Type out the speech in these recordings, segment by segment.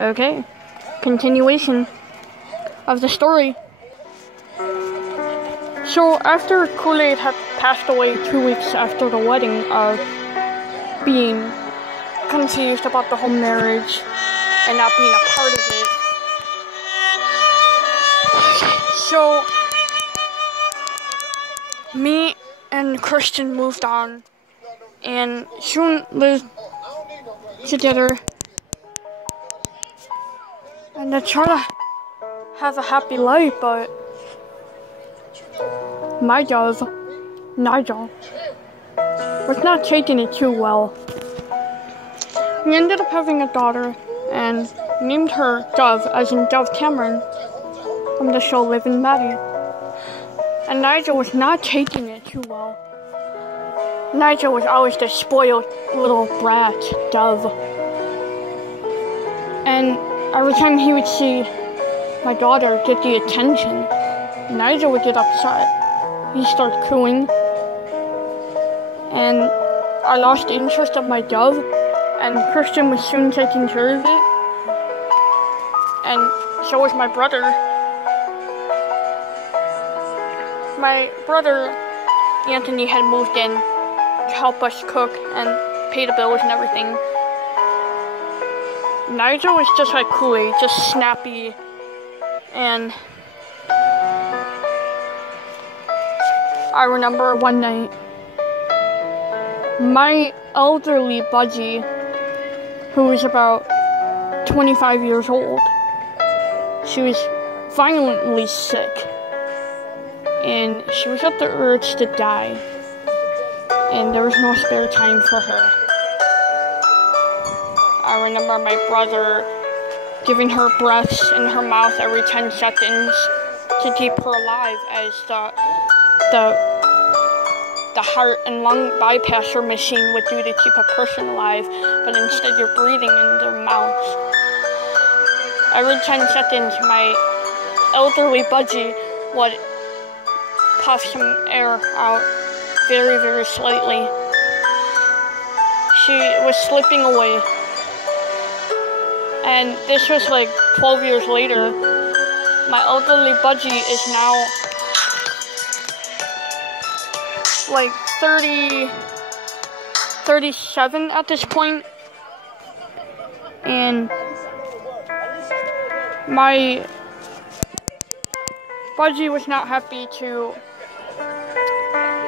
Okay, continuation of the story. So after Kool-Aid had passed away 2 weeks after the wedding of being confused about the whole marriage and not being a part of it, so me and Christian moved on and soon lived together, and they try to have a happy life, but my dove, Nigel, was not taking it too well. We ended up having a daughter and named her Dove, as in Dove Cameron, from the show Liv and Maddie. And Nigel was not taking it too well. Nigel was always the spoiled little brat Dove. And every time he would see my daughter get the attention, Nigel would get upset. He started cooing. And I lost the interest of my dove, and Christian was soon taking care of it. And so was my brother. My brother, Anthony, had moved in to help us cook and pay the bills and everything. Nigel was just like Kool-Aid, just snappy, and I remember one night, my elderly budgie, who was about 25 years old, she was violently sick, and she was at the urge to die, and there was no spare time for her. I remember my brother giving her breaths in her mouth every 10 seconds to keep her alive, as the heart and lung bypasser machine would do to keep a person alive, but instead you're breathing in their mouths. Every 10 seconds, my elderly budgie would puff some air out very, very slightly. She was slipping away. And this was like 12 years later. My elderly budgie is now like 37 at this point. And my budgie was not happy to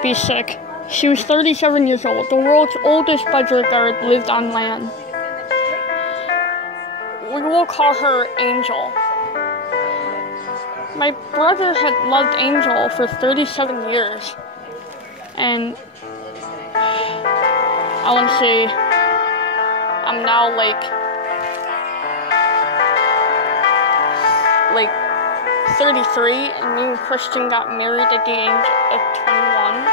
be sick. She was 37 years old. The world's oldest budger guard lived on land. We will call her Angel. My brother had loved Angel for 37 years. And I want to say I'm now like 33, and me and Christian got married at the age of 21.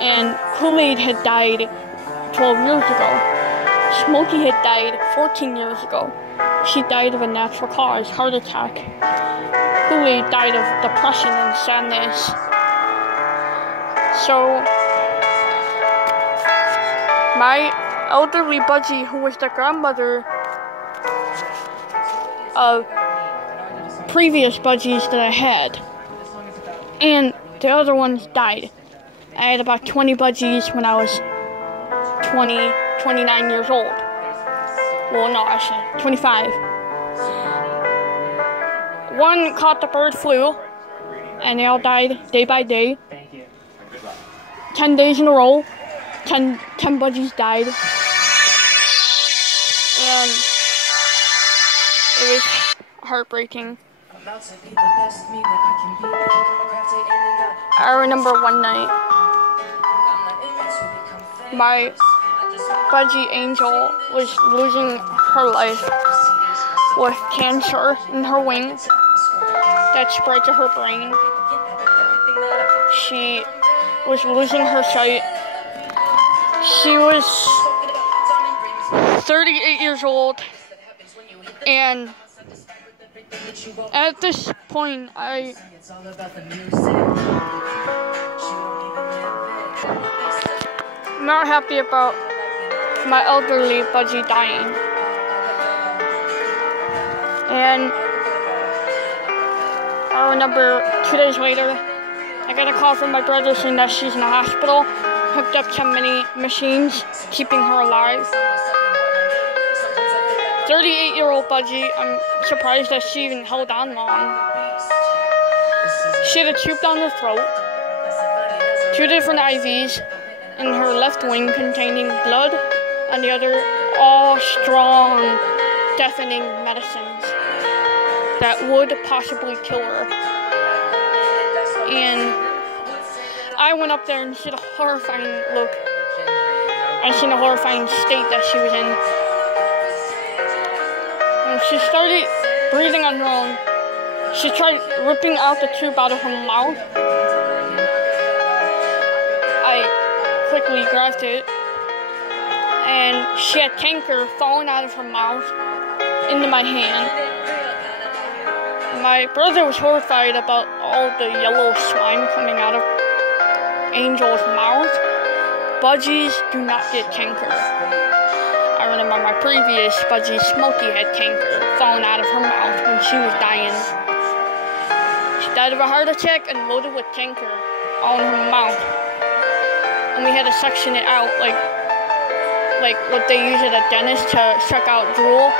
And Kool-Aid had died 12 years ago. Smokey had died 14 years ago. She died of a natural cause, heart attack. Kool-Aid died of depression and sadness. So, my elderly budgie, who was the grandmother of previous budgies that I had, and the other ones died. I had about 20 budgies when I was 29 years old. Well, no, actually, 25. One caught the bird flu, and they all died day by day. 10 days in a row, 10 budgies died. And it was heartbreaking. I remember one night, my budgie Angel was losing her life with cancer in her wing that spread to her brain. She was losing her sight. She was 38 years old, and at this point, I'm not happy about my elderly budgie dying. And I remember 2 days later, I got a call from my brother saying that she's in the hospital, hooked up to many machines, keeping her alive. 38-year-old Budgie, I'm surprised that she even held on long. She had a tube down her throat, 2 different IVs in her left wing containing blood, and the other all strong, deafening medicines that would possibly kill her. And I went up there and see the horrifying look. I seen the horrifying state that she was in. When she started breathing on her own, she tried ripping out the tube out of her mouth. I quickly grabbed it, and she had canker falling out of her mouth into my hand. My brother was horrified about all the yellow slime coming out of Angel's mouth. Budgies do not get canker. I remember my previous Budgie, Smokey, had canker falling out of her mouth when she was dying. She died of a heart attack and loaded with canker all in her mouth. And we had to suction it out like what they use at a dentist to suck out drool.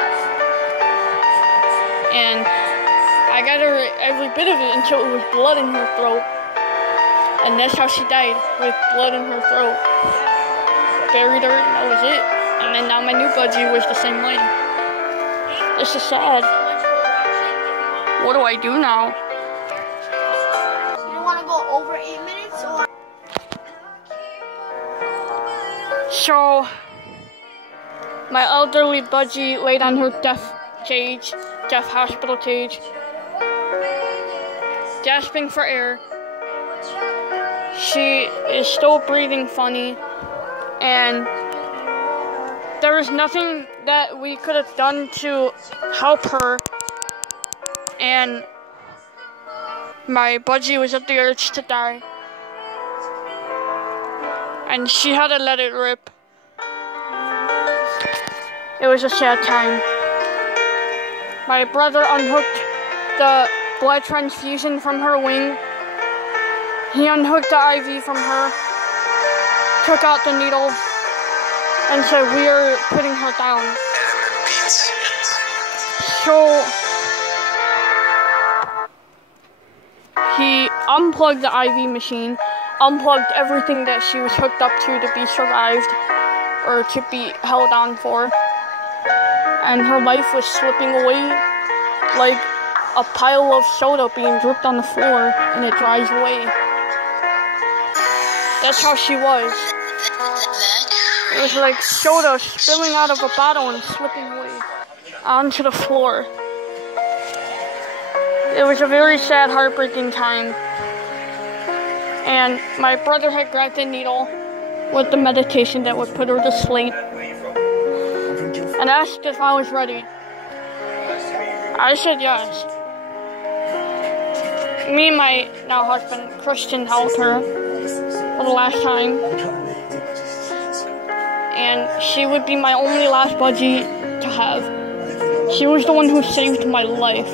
And I got her every bit of it until it was blood in her throat. And that's how she died, with blood in her throat. Buried her, and that was it. And then now my new Budgie was the same way. This is sad. What do I do now? You want to go over 8 minutes or? So, my elderly Budgie laid on her death hospital cage, gasping for air. She is still breathing funny, and there was nothing that we could have done to help her, and my Budgie was at the urge to die, and she had to let it rip. It was a sad time. My brother unhooked the blood transfusion from her wing. He unhooked the IV from her, took out the needle, and said, "We are putting her down." So he unplugged the IV machine, unplugged everything that she was hooked up to be survived or to be held on for, and her life was slipping away like a pile of soda being dripped on the floor and it dries away. That's how she was. It was like soda spilling out of a bottle and slipping away onto the floor. It was a very sad, heartbreaking time. And my brother had grabbed a needle with the medication that would put her to sleep and asked if I was ready. I said yes. Me and my now husband, Christian, held her for the last time. And she would be my only last Budgie to have. She was the one who saved my life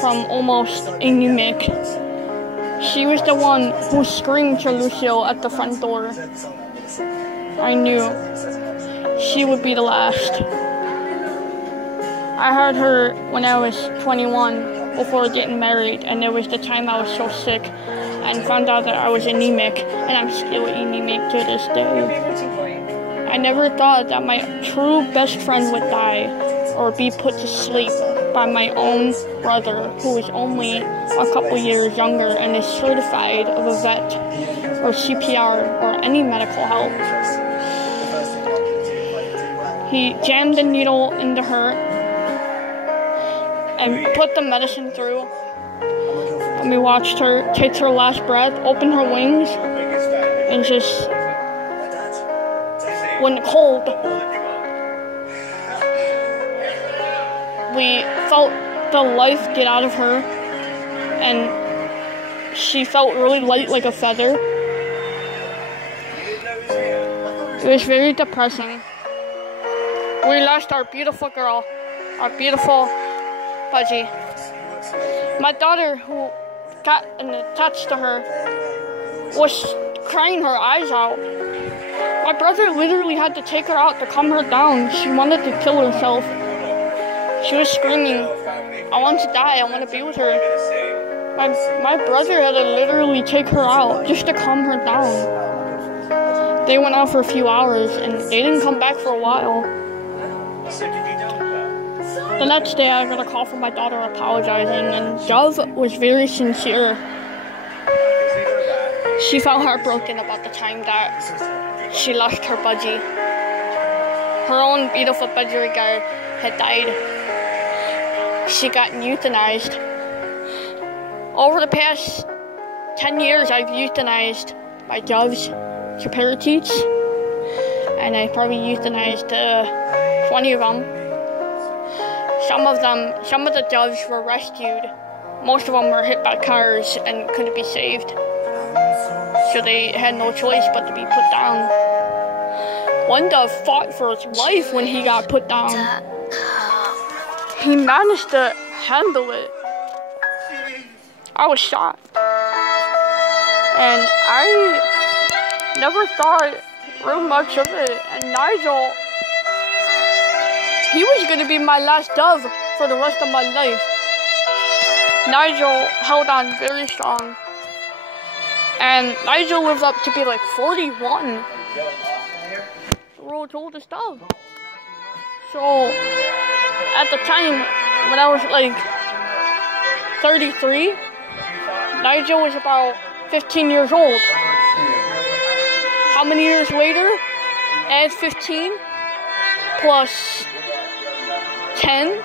from almost anemic. She was the one who screamed to Lucio at the front door. I knew she would be the last. I had her when I was 21 before getting married, and there was the time I was so sick and found out that I was anemic, and I'm still anemic to this day. I never thought that my true best friend would die or be put to sleep by my own brother, who is only a couple years younger and is certified of a vet or CPR or any medical help. He jammed the needle into her and put the medicine through. And we watched her take her last breath, open her wings, and just went cold. We felt the life get out of her, and she felt really light like a feather. It was very depressing. We lost our beautiful girl, our beautiful Budgie. My daughter, who got attached to her, was crying her eyes out. My brother literally had to take her out to calm her down. She wanted to kill herself. She was screaming, I want to die, I want to be with her. My brother had to literally take her out just to calm her down. They went out for a few hours and they didn't come back for a while. The next day I got a call from my daughter apologizing, and Dove was very sincere. She felt heartbroken about the time that she lost her Budgie. Her own beautiful budgerigar had died. She got euthanized. Over the past 10 years, I've euthanized my doves to parakeets, and I probably euthanized 20 of them. Some of the doves were rescued. Most of them were hit by cars and couldn't be saved. So they had no choice but to be put down. One dove fought for its life when he got put down. He managed to handle it. I was shocked. And I never thought real much of it. And Nigel, he was going to be my last dove for the rest of my life. Nigel held on very strong. And Nigel lived up to be like 41. The world's oldest dove. So, at the time, when I was like 33, Nigel was about 15 years old. How many years later? Add 15 plus 10.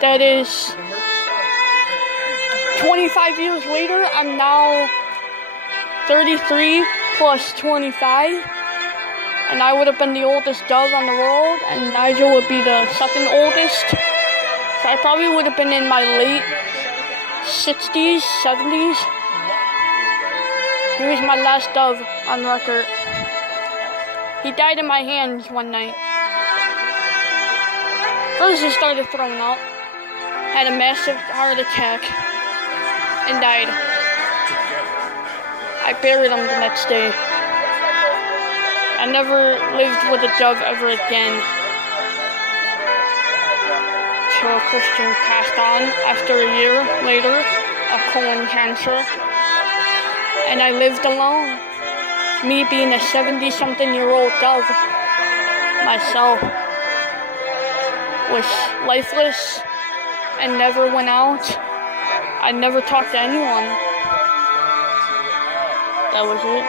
That is 25 years later. I'm now 33 plus 25. And I would have been the oldest dove on the world, and Nigel would be the second oldest. So I probably would have been in my late 60s, 70s. He was my last dove on record. He died in my hands one night. First he started throwing up, had a massive heart attack, and died. I buried him the next day. I never lived with a dove ever again. Till Christian passed on after a year later of colon cancer. And I lived alone. Me being a 70-something-year-old dove myself was lifeless and never went out. I never talked to anyone. That was it.